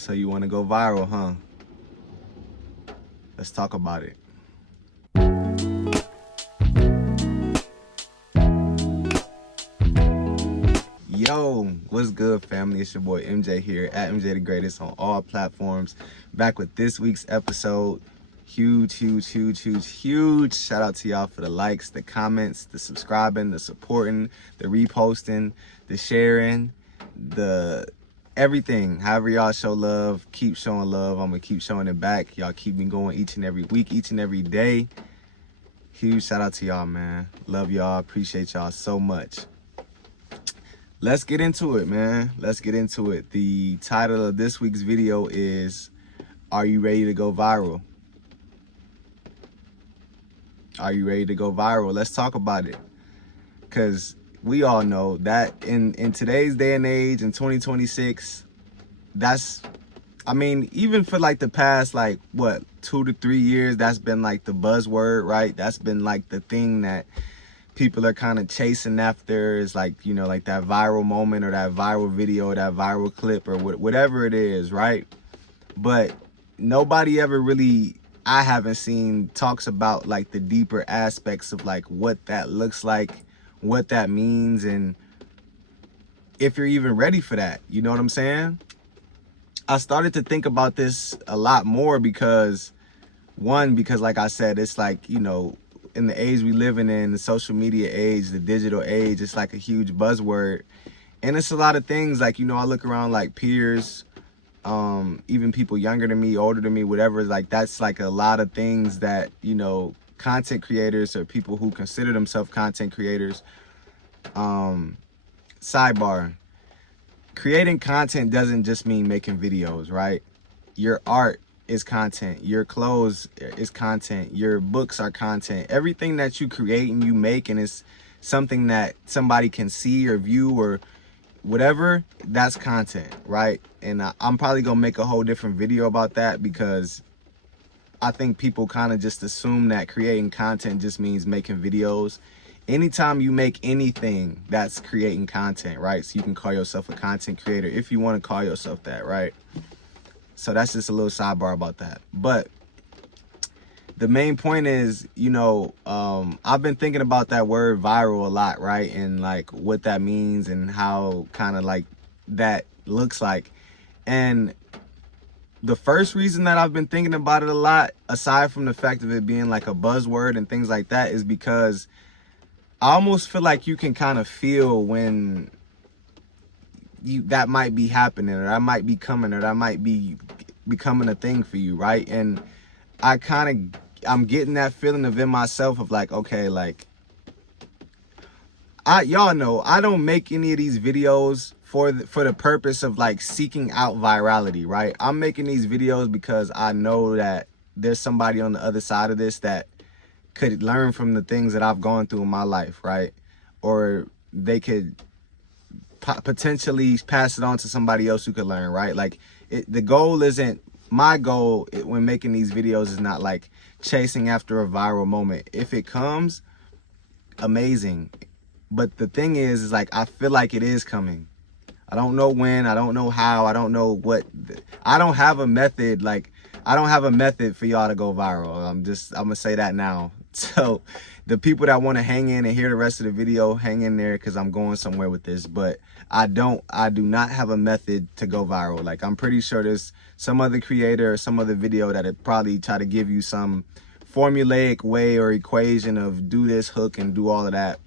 So you want to go viral, huh? Let's talk about it. Yo, what's good, family? It's your boy MJ here at MJ the Greatest on all platforms. Back with this week's episode. Huge shout out to y'all for the likes, the comments, the subscribing, the supporting, the reposting, the sharing, the everything. However y'all show love, keep showing love. I'm gonna keep showing it back. Y'all keep me going each and every week, each and every day. Huge shout out to y'all, man. Love y'all. Appreciate y'all so much. Let's get into it, man. Let's get into it. The title of this week's video is, are you ready to go viral? Are you ready to go viral? Let's talk about it. Because we all know that in today's day and age, in 2026, that's, I mean, even for like the past, like, what, 2 to 3 years, that's been like the buzzword, right? That's been like the thing that people are kind of chasing after, is like, you know, like that viral moment or that viral video or that viral clip or whatever it is, right? But nobody ever really, I haven't seen, talks about like the deeper aspects of like what that looks like, what that means, and if you're even ready for that. You know what I'm saying? I started to think about this a lot more because like I said, it's like, you know, in the age we living in, the social media age, the digital age, it's like a huge buzzword. And it's a lot of things, like, you know, I look around like peers, even people younger than me, older than me, whatever, like that's like a lot of things that, you know, content creators or people who consider themselves content creators, sidebar, creating content doesn't just mean making videos, right? Your art is content, your clothes is content, your books are content. Everything that you create and you make and it's something that somebody can see or view or whatever, that's content, right? And I'm probably gonna make a whole different video about that, because I think people kind of just assume that creating content just means making videos. Anytime you make anything, that's creating content, right? So you can call yourself a content creator if you want to call yourself that, right? So that's just a little sidebar about that. But the main point is, you know, I've been thinking about that word viral a lot, right? And like what that means and how kind of like that looks like. And the first reason that I've been thinking about it a lot, aside from the fact of it being like a buzzword and things like that, is because I almost feel like you can kind of feel when that might be happening, or that might be coming, or that might be becoming a thing for you, right? And I'm getting that feeling of in myself of like, okay, like, y'all know I don't make any of these videos for the purpose of like seeking out virality, right? I'm making these videos because I know that there's somebody on the other side of this that could learn from the things that I've gone through in my life, right? Or they could potentially pass it on to somebody else who could learn, right? Like, the goal isn't, my goal when making these videos is not like chasing after a viral moment. If it comes, amazing. But the thing is like, I feel like it is coming. I don't know when, I don't know how, I don't know what, I don't have a method, like, I don't have a method for y'all to go viral. I'm gonna say that now. So the people that want to hang in and hear the rest of the video, hang in there, because I'm going somewhere with this. But I do not have a method to go viral. Like, I'm pretty sure there's some other creator or some other video that would probably try to give you some formulaic way or equation of do this hook and do all of that.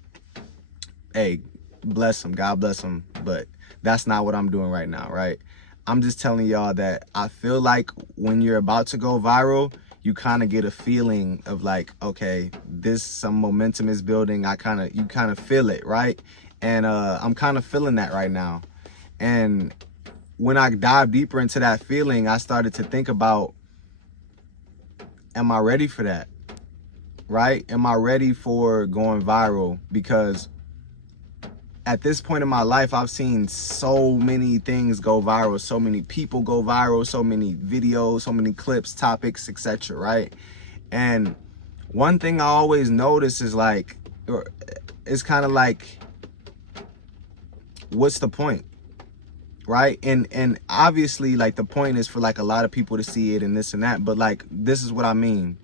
Hey, bless them, God bless them. But that's not what I'm doing right now, right? I'm just telling y'all that I feel like when you're about to go viral, you kind of get a feeling of like, okay, some momentum is building. You kind of feel it, right? And I'm kind of feeling that right now. And when I dive deeper into that feeling, I started to think about, am I ready for that? Right? Am I ready for going viral? Because at this point in my life, I've seen so many things go viral, so many people go viral, so many videos, so many clips, topics, etc., right? And one thing I always notice is like, it's kind of like, what's the point? right? And obviously, like, the point is for like a lot of people to see it and this and that, but like, this is what I mean.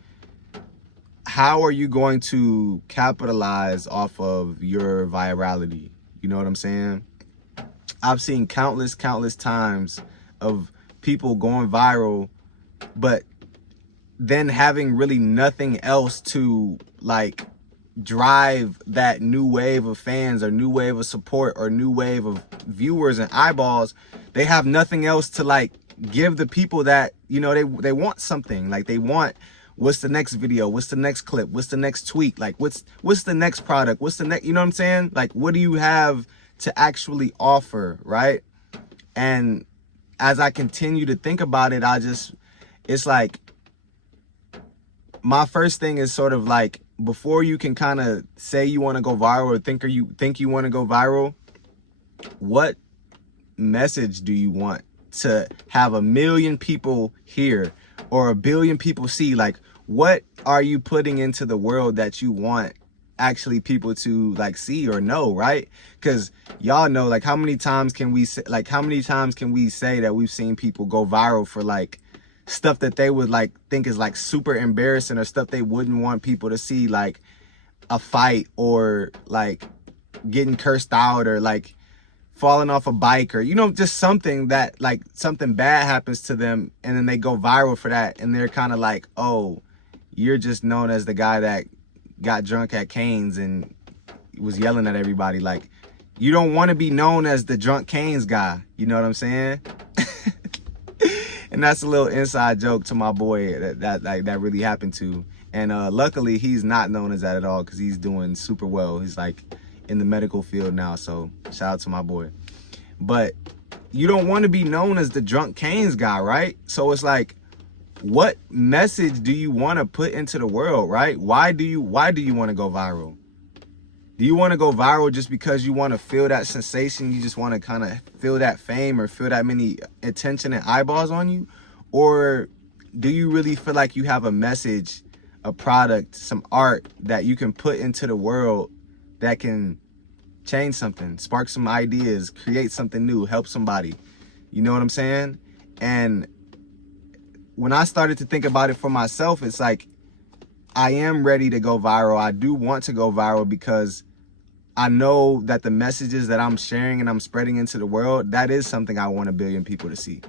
How are you going to capitalize off of your virality? You know what I'm saying? I've seen countless times of people going viral, but then having really nothing else to like drive that new wave of fans or new wave of support or new wave of viewers and eyeballs. They have nothing else to like give the people that, you know, they want something. Like, they want, what's the next video, what's the next clip, what's the next tweet, like what's the next product, what's the next, you know what I'm saying? Like, what do you have to actually offer, right? And as I continue to think about it, it's like, my first thing is sort of like, before you can kind of say you want to go viral or think you want to go viral, what message do you want to have 1 million people hear or 1 billion people see? Like, what are you putting into the world that you want actually people to like see or know, right? Because y'all know, like, how many times can we say that we've seen people go viral for like stuff that they would like think is like super embarrassing, or stuff they wouldn't want people to see, like a fight, or like getting cursed out, or like falling off a bike, or, you know, just something that like something bad happens to them, and then they go viral for that, and they're kind of like, oh, you're just known as the guy that got drunk at Cane's and was yelling at everybody. Like, you don't want to be known as the drunk Cane's guy, you know what I'm saying? And that's a little inside joke to my boy that really happened to. And luckily, he's not known as that at all, because he's doing super well. He's like in the medical field now, so shout out to my boy. But you don't want to be known as the drunk Cane's guy, right? So it's like, what message do you want to put into the world, right? Why do you want to go viral? Do you want to go viral just because you want to feel that sensation? You just want to kind of feel that fame or feel that many attention and eyeballs on you? Or do you really feel like you have a message, a product, some art that you can put into the world that can change something, spark some ideas, create something new, help somebody? You know what I'm saying? And when I started to think about it for myself, it's like, I am ready to go viral. I do want to go viral because I know that the messages that I'm sharing and I'm spreading into the world, that is something I want 1 billion people to see,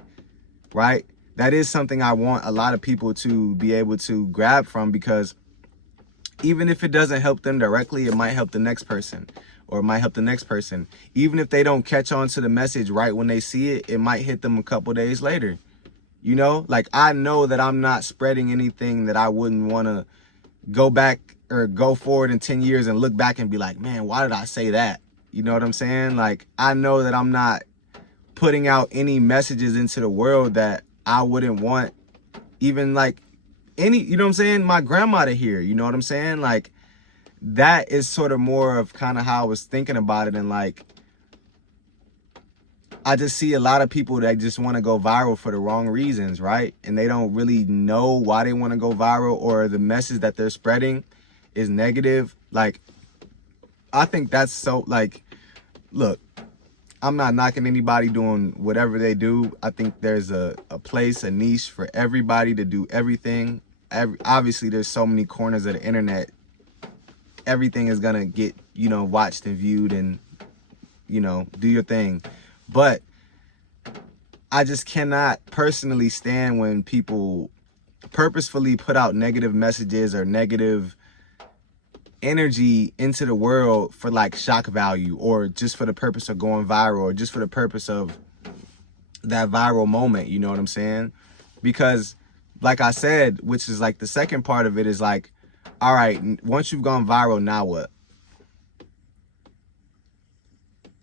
right? That is something I want a lot of people to be able to grab from, because even if it doesn't help them directly, it might help the next person, or it might help the next person. Even if they don't catch on to the message right when they see it, it might hit them a couple days later. You know, like, I know that I'm not spreading anything that I wouldn't want to go back or go forward in 10 years and look back and be like, man, why did I say that? You know what I'm saying? Like, I know that I'm not putting out any messages into the world that I wouldn't want even like any, you know what I'm saying, my grandma to hear, you know what I'm saying? Like, that is sort of more of kind of how I was thinking about it. And like, I just see a lot of people that just want to go viral for the wrong reasons, right? And they don't really know why they want to go viral, or the message that they're spreading is negative. Like, I think that's so, like, look, I'm not knocking anybody doing whatever they do. I think there's a place, a niche for everybody to do everything. Obviously, there's so many corners of the internet. Everything is going to get, you know, watched and viewed, and, you know, do your thing. But I just cannot personally stand when people purposefully put out negative messages or negative energy into the world for like shock value, or just for the purpose of going viral, or just for the purpose of that viral moment. You know what I'm saying? Because like I said, which is like the second part of it, is like, all right, once you've gone viral, now what?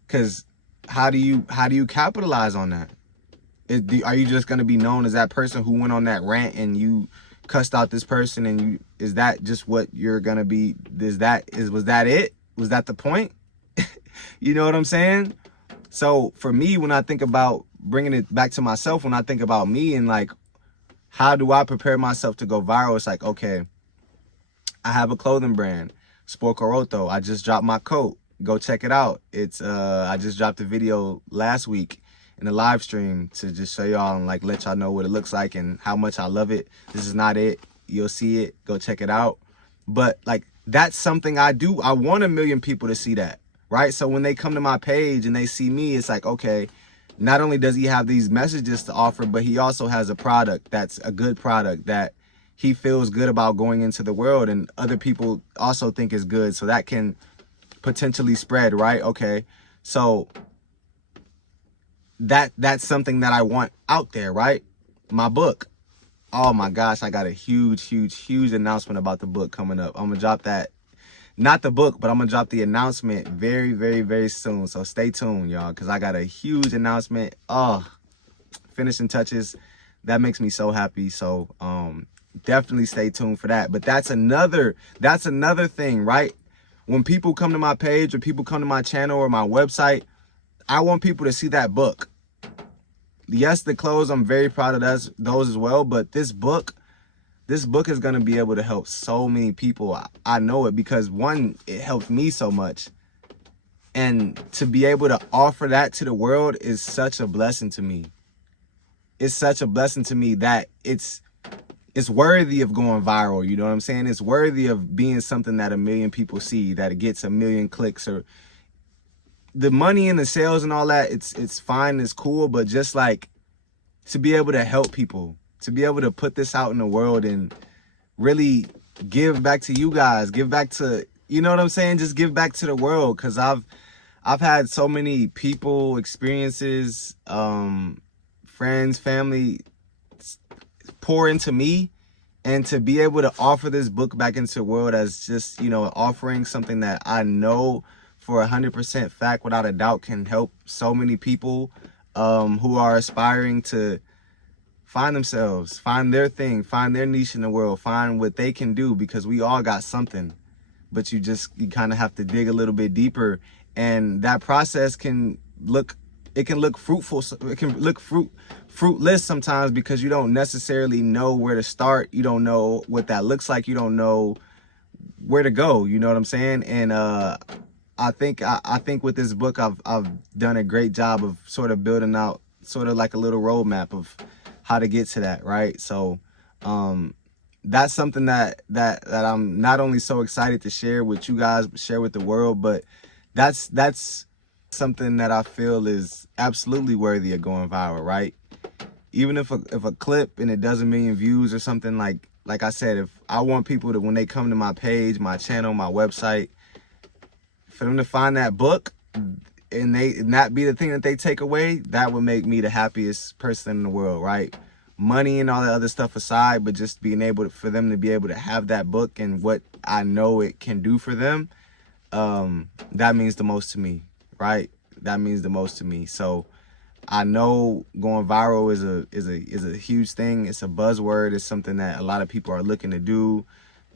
Because how do you capitalize on that? Are you just going to be known as that person who went on that rant and you cussed out this person, and is that just what you're going to be? Was that it? Was that the point? You know what I'm saying? So for me, when I think about bringing it back to myself, when I think about me and like, how do I prepare myself to go viral? It's like, okay, I have a clothing brand, Sporcoroto. I just dropped my coat. Go check it out. It's I just dropped a video last week, in a live stream to just show y'all and like let y'all know what it looks like and how much I love it. This is not it. You'll see it. Go check it out. But like, that's something I do. I want 1 million people to see that, right? So when they come to my page and they see me, it's like, okay, not only does he have these messages to offer, but he also has a product that's a good product that he feels good about going into the world and other people also think is good. So that can potentially spread, right? Okay. So that's something that I want out there, right? My book. Oh my gosh, I got a huge announcement about the book coming up. I'm gonna drop that, not the book, but I'm gonna drop the announcement very soon. So stay tuned, y'all, because I got a huge announcement. Oh, finishing touches. That makes me so happy. So definitely stay tuned for that. But that's another thing, right? When people come to my page or people come to my channel or my website, I want people to see that book. Yes, the clothes, I'm very proud of those as well. But this book is going to be able to help so many people. I know it because, one, it helped me so much. And to be able to offer that to the world is such a blessing to me. It's such a blessing to me that it's worthy of going viral. You know what I'm saying? It's worthy of being something that 1 million people see, that it gets 1 million clicks. Or the money and the sales and all that, it's fine, it's cool, but just like to be able to help people, to be able to put this out in the world and really give back to you guys, give back to, you know what I'm saying? Just give back to the world. Cause I've had so many people, experiences, friends, family pour into me, and to be able to offer this book back into the world as just, you know, offering something that I know for 100% fact, without a doubt, can help so many people who are aspiring to find themselves, find their thing, find their niche in the world, find what they can do, because we all got something, but you kind of have to dig a little bit deeper. And that process can look fruitful. It can look fruitless sometimes because you don't necessarily know where to start. You don't know what that looks like. You don't know where to go. You know what I'm saying? And I think with this book, I've done a great job of sort of building out sort of like a little roadmap of how to get to that, right? So that's something that I'm not only so excited to share with you guys, share with the world, but that's something that I feel is absolutely worthy of going viral, right? Even if a clip and it does 1 million views or something, like I said, if I want people to, when they come to my page, my channel, my website, for them to find that book and that be the thing that they take away, that would make me the happiest person in the world, right? Money and all that other stuff aside, but just being able for them to be able to have that book and what I know it can do for them, that means the most to me, right? That means the most to me. So I know going viral is a huge thing. It's a buzzword. It's something that a lot of people are looking to do.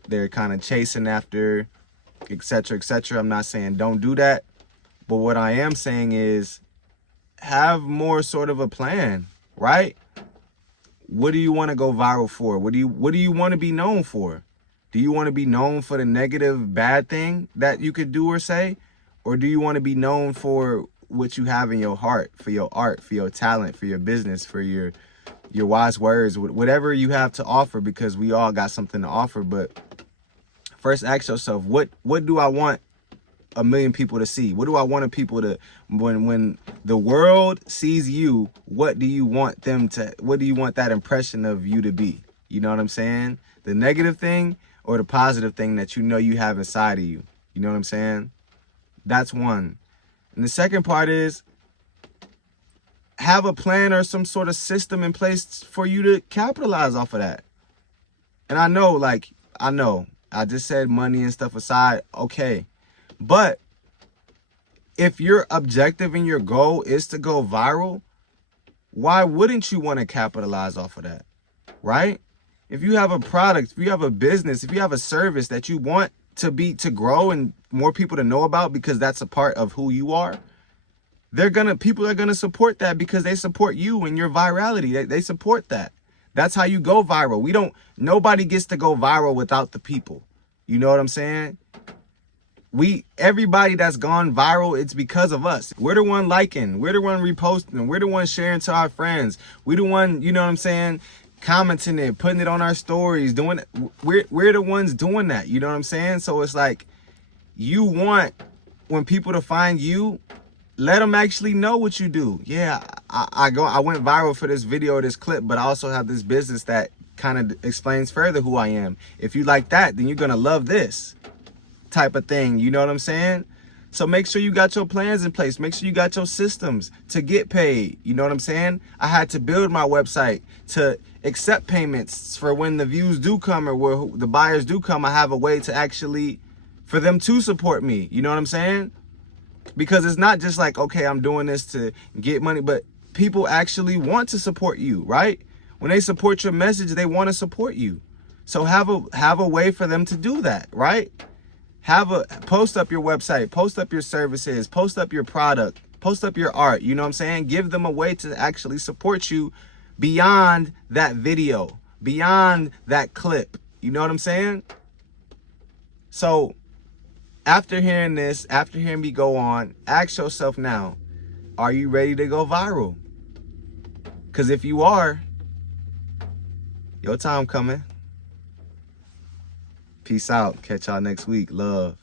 They're kind of chasing after, etc., etc. I'm not saying don't do that, but what I am saying is have more sort of a plan, right? What do you want to go viral for? What do you want to be known for? Do you want to be known for the negative, bad thing that you could do or say? Or do you want to be known for what you have in your heart, for your art, for your talent, for your business, for your wise words, whatever you have to offer? Because we all got something to offer. But first ask yourself, what do I want 1 million people to see? What do I want people to, when the world sees you, what do you want that impression of you to be? You know what I'm saying? The negative thing or the positive thing that you know you have inside of you? You know what I'm saying? That's one. And the second part is have a plan or some sort of system in place for you to capitalize off of that. And I know, I just said money and stuff aside, okay. But if your objective and your goal is to go viral, why wouldn't you want to capitalize off of that, right? If you have a product, if you have a business, if you have a service that you want to grow and more people to know about because that's a part of who you are, people are gonna support that because they support you and your virality. They support that. That's how you go viral. Nobody gets to go viral without the people. You know what I'm saying? everybody that's gone viral, it's because of us. We're the one liking, we're the one reposting, we're the one sharing to our friends, we the one, you know what I'm saying, commenting it, putting it on our stories, doing it. We're the ones doing that, you know what I'm saying? So it's like, you want when people to find you, let them actually know what you do. Yeah, I went viral for this video, this clip, but I also have this business that kind of explains further who I am. If you like that, then you're gonna love this type of thing, you know what I'm saying? So make sure you got your plans in place, make sure you got your systems to get paid, you know what I'm saying? I had to build my website to accept payments for when the views do come, or where the buyers do come. I have a way to actually, for them to support me, you know what I'm saying? Because it's not just like, okay, I'm doing this to get money, but people actually want to support you, right? When they support your message, they want to support you. So have a way for them to do that, right? Post up your website, post up your services, post up your product, post up your art, you know what I'm saying? Give them a way to actually support you beyond that video, beyond that clip, you know what I'm saying? So after hearing this, after hearing me go on, ask yourself now, are you ready to go viral? Because if you are, your time coming. Peace out. Catch y'all next week. Love.